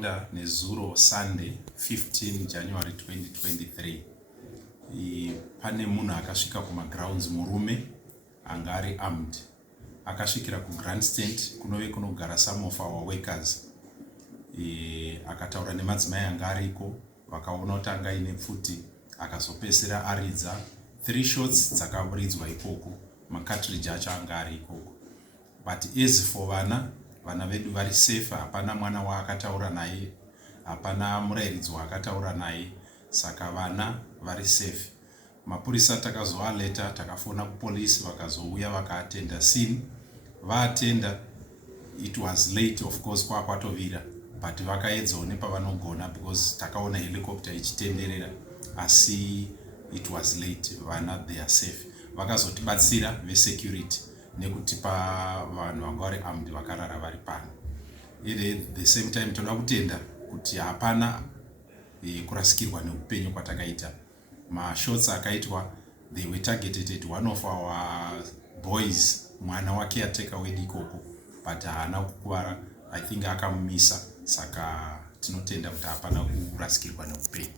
Nezuro Sunday 15 January 2023 pane munhu akasvika kumagrounds, murume anga ari armed, akasvikira kugrandstand kunove kunogara some of our workers. Akataura nemadzimai anga ariko, vakaona kuti anga ine pfuti, akazopesera aridza 3 shots dzakaburidzwa ikoko, macartridge acho anga ari ikoko. But as for vana vedu vari safe, hapana mwana waakataura naye, hapana murairidzi waakataura naye, saka vana vari safe. Mapurisa takazoaleta, takafona kupolisi, vakazouya vakaatenda scene. Vaatenda, it was late of course kwatovira, but vakaedzawo nepavanogona because takaona helicopter ichitenderera, asi it was late. Vana they are safe. Vakazotibatsira vesecurity nekutipa vanhu vanga vari armed vakarara vari pano. At the same time toda kutenda kuti hapana kurasikirwa neupenyu kwatakaita. Mashots akaitwa, they were targeted at one of our boys, mwana wa caretaker wedu ikoko, but haana kukuvara. I think akamumisa, saka tinotenda kuti hapana kurasikirwa neupenyu.